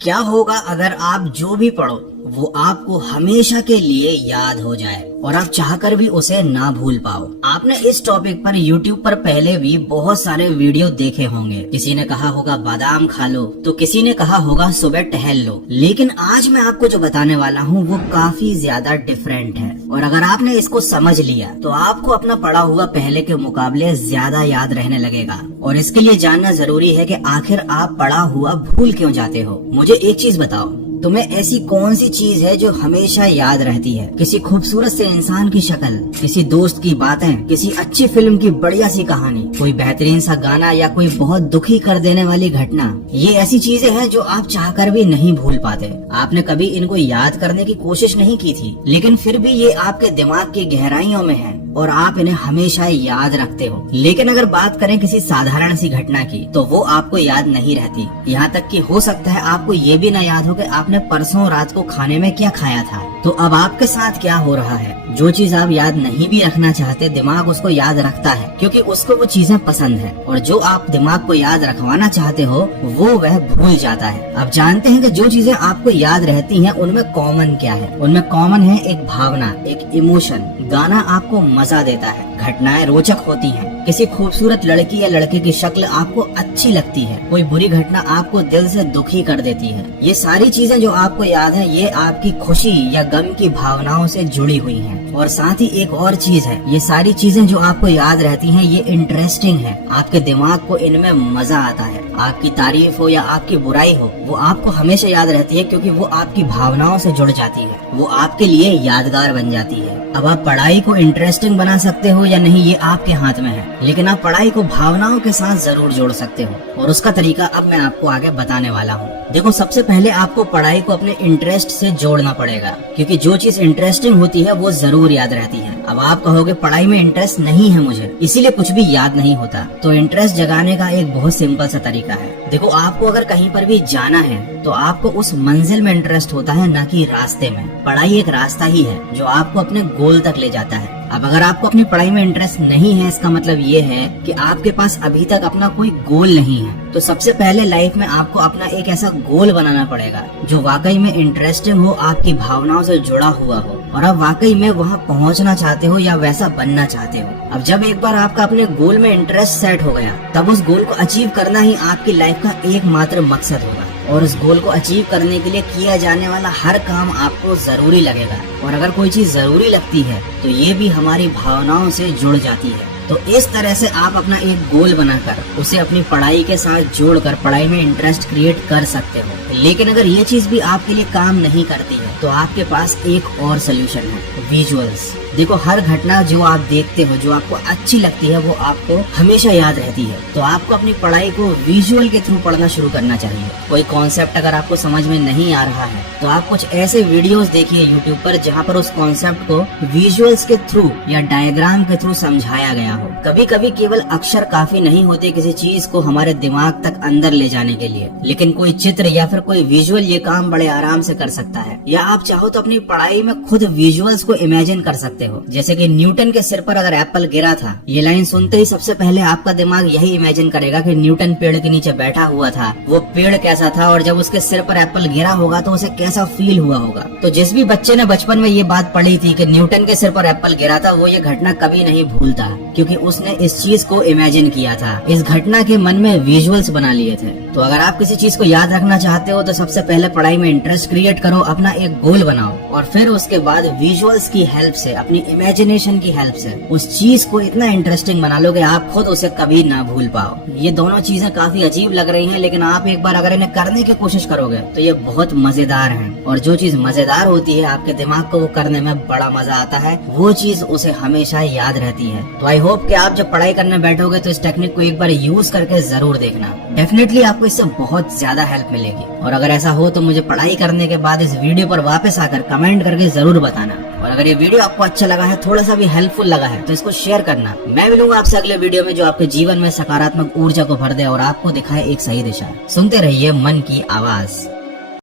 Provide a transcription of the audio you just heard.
क्या होगा अगर आप जो भी पढ़ो वो आपको हमेशा के लिए याद हो जाए और आप चाहकर भी उसे ना भूल पाओ। आपने इस टॉपिक पर YouTube पर पहले भी बहुत सारे वीडियो देखे होंगे। किसी ने कहा होगा बादाम खा लो, तो किसी ने कहा होगा सुबह टहल लो। लेकिन आज मैं आपको जो बताने वाला हूँ वो काफी ज्यादा डिफरेंट है, और अगर आपने इसको समझ लिया तो आपको अपना पढ़ा हुआ पहले के मुकाबले ज्यादा याद रहने लगेगा। और इसके लिए जानना जरूरी है कि आखिर आप पढ़ा हुआ भूल क्यों जाते हो। मुझे एक चीज बताओ, तुम्हें ऐसी कौन सी चीज है जो हमेशा याद रहती है? किसी खूबसूरत से इंसान की शक्ल, किसी दोस्त की बातें, किसी अच्छी फिल्म की बढ़िया सी कहानी, कोई बेहतरीन सा गाना या कोई बहुत दुखी कर देने वाली घटना। ये ऐसी चीजें हैं जो आप चाहकर भी नहीं भूल पाते। आपने कभी इनको याद करने की कोशिश नहीं की थी, लेकिन फिर भी ये आपके दिमाग की गहराइयों में है और आप इन्हें हमेशा याद रखते हो। लेकिन अगर बात करें किसी साधारण सी घटना की, तो वो आपको याद नहीं रहती। यहाँ तक कि हो सकता है आपको ये भी न याद हो कि आपने परसों रात को खाने में क्या खाया था। तो अब आपके साथ क्या हो रहा है? जो चीज आप याद नहीं भी रखना चाहते, दिमाग उसको याद रखता है क्योंकि उसको वो चीजें पसंद है, और जो आप दिमाग को याद रखवाना चाहते हो वो वह भूल जाता है। अब जानते हैं कि जो चीजें आपको याद रहती हैं उनमें कॉमन क्या है? उनमें कॉमन है एक भावना, एक इमोशन। गाना आपको मजा देता है, घटनाएं रोचक होती हैं, किसी खूबसूरत लड़की या लड़के की शक्ल आपको अच्छी लगती है, कोई बुरी घटना आपको दिल से दुखी कर देती है। ये सारी चीजें जो आपको याद है, ये आपकी खुशी या गम की भावनाओं से जुड़ी हुई हैं। और साथ ही एक और चीज है, ये सारी चीजें जो आपको याद रहती हैं ये इंटरेस्टिंग है। आपके दिमाग को इनमें मजा आता है। आपकी तारीफ हो या आपकी बुराई हो, वो आपको हमेशा याद रहती है क्योंकि वो आपकी भावनाओं से जुड़ जाती है, वो आपके लिए यादगार बन जाती है। अब आप पढ़ाई को इंटरेस्टिंग बना सकते हो या नहीं ये आपके हाथ में है, लेकिन आप पढ़ाई को भावनाओं के साथ जरूर जोड़ सकते हो, और उसका तरीका अब मैं आपको आगे बताने वाला हूँ। देखो, सबसे पहले आपको पढ़ाई को अपने इंटरेस्ट से जोड़ना पड़ेगा, क्योंकि जो चीज इंटरेस्टिंग होती है वो जरूर याद रहती है। अब आप कहोगे पढ़ाई में इंटरेस्ट नहीं है मुझे, इसीलिए कुछ भी याद नहीं होता। तो इंटरेस्ट जगाने का एक बहुत सिंपल सा तरीका है। देखो, आपको अगर कहीं पर भी जाना है तो आपको उस मंजिल में इंटरेस्ट होता है, ना कि रास्ते में। पढ़ाई एक रास्ता ही है जो आपको अपने गोल तक ले जाता है। अब अगर आपको अपनी पढ़ाई में इंटरेस्ट नहीं है, इसका मतलब ये है कि आपके पास अभी तक अपना कोई गोल नहीं है। तो सबसे पहले लाइफ में आपको अपना एक ऐसा गोल बनाना पड़ेगा जो वाकई में इंटरेस्टिंग हो, आपकी भावनाओं से जुड़ा हुआ हो, और आप वाकई में वहाँ पहुँचना चाहते हो या वैसा बनना चाहते हो। अब जब एक बार आपका अपने गोल में इंटरेस्ट सेट हो गया, तब उस गोल को अचीव करना ही आपकी लाइफ का एकमात्र मकसद होगा। और उस गोल को अचीव करने के लिए किया जाने वाला हर काम आपको जरूरी लगेगा, और अगर कोई चीज जरूरी लगती है तो ये भी हमारी भावनाओं से जुड़ जाती है। तो इस तरह से आप अपना एक गोल बनाकर उसे अपनी पढ़ाई के साथ जोड़कर पढ़ाई में इंटरेस्ट क्रिएट कर सकते हो। लेकिन अगर ये चीज भी आपके लिए काम नहीं करती है तो आपके पास एक और सोल्यूशन है, विजुअल्स। देखो, हर घटना जो आप देखते हो, जो आपको अच्छी लगती है, वो आपको हमेशा याद रहती है। तो आपको अपनी पढ़ाई को विजुअल के थ्रू पढ़ना शुरू करना चाहिए। कोई कॉन्सेप्ट अगर आपको समझ में नहीं आ रहा है तो आप कुछ ऐसे वीडियोस देखिए यूट्यूब पर जहाँ पर उस कॉन्सेप्ट को विजुअल्स के थ्रू या डायग्राम के थ्रू समझाया गया हो। कभी कभी केवल अक्षर काफी नहीं होते किसी चीज को हमारे दिमाग तक अंदर ले जाने के लिए, लेकिन कोई चित्र या फिर कोई विजुअल ये काम बड़े आराम से कर सकता है। या आप चाहो तो अपनी पढ़ाई में खुद विजुअल्स को इमेजिन कर सकते हो। जैसे कि न्यूटन के सिर पर अगर एप्पल गिरा था, ये लाइन सुनते ही सबसे पहले आपका दिमाग यही इमेजिन करेगा कि न्यूटन पेड़ के नीचे बैठा हुआ था, वो पेड़ कैसा था, और जब उसके सिर पर एप्पल गिरा होगा तो उसे कैसा फील हुआ होगा। तो जिस भी बच्चे ने बचपन में ये बात पढ़ी थी कि न्यूटन के सिर पर एप्पल गिरा था, वो ये घटना कभी नहीं भूलता, क्योंकि उसने इस चीज को इमेजिन किया था, इस घटना के मन में विजुअल्स बना लिए थे। तो अगर आप किसी चीज को याद रखना चाहते हो तो सबसे पहले पढ़ाई में इंटरेस्ट क्रिएट करो, अपना एक गोल बनाओ, और फिर उसके बाद विजुअल्स की हेल्प से, अपनी इमेजिनेशन की हेल्प से उस चीज को इतना इंटरेस्टिंग बना लो कि आप खुद उसे कभी ना भूल पाओ। ये दोनों चीजें काफी अजीब लग रही हैं, लेकिन आप एक बार अगर इन्हें करने की कोशिश करोगे तो ये बहुत मजेदार है। और जो चीज मजेदार होती है, आपके दिमाग को वो करने में बड़ा मजा आता है, वो चीज उसे हमेशा याद रहती है। तो आई होप कि आप जब पढ़ाई करने बैठोगे तो इस टेक्निक को एक बार यूज करके जरूर देखना। डेफिनेटली आपको इससे बहुत ज्यादा हेल्प मिलेगी। और अगर ऐसा हो तो मुझे पढ़ाई करने के बाद इस वीडियो पर वापस आकर कमेंट करके जरूर बताना। और अगर ये वीडियो आपको अच्छा लगा है, थोड़ा सा भी हेल्पफुल लगा है, तो इसको शेयर करना। मैं मिलूंगा आपसे अगले वीडियो में जो आपके जीवन में सकारात्मक ऊर्जा को भर दे और आपको दिखाए एक सही दिशा। सुनते रहिए मन की आवाज।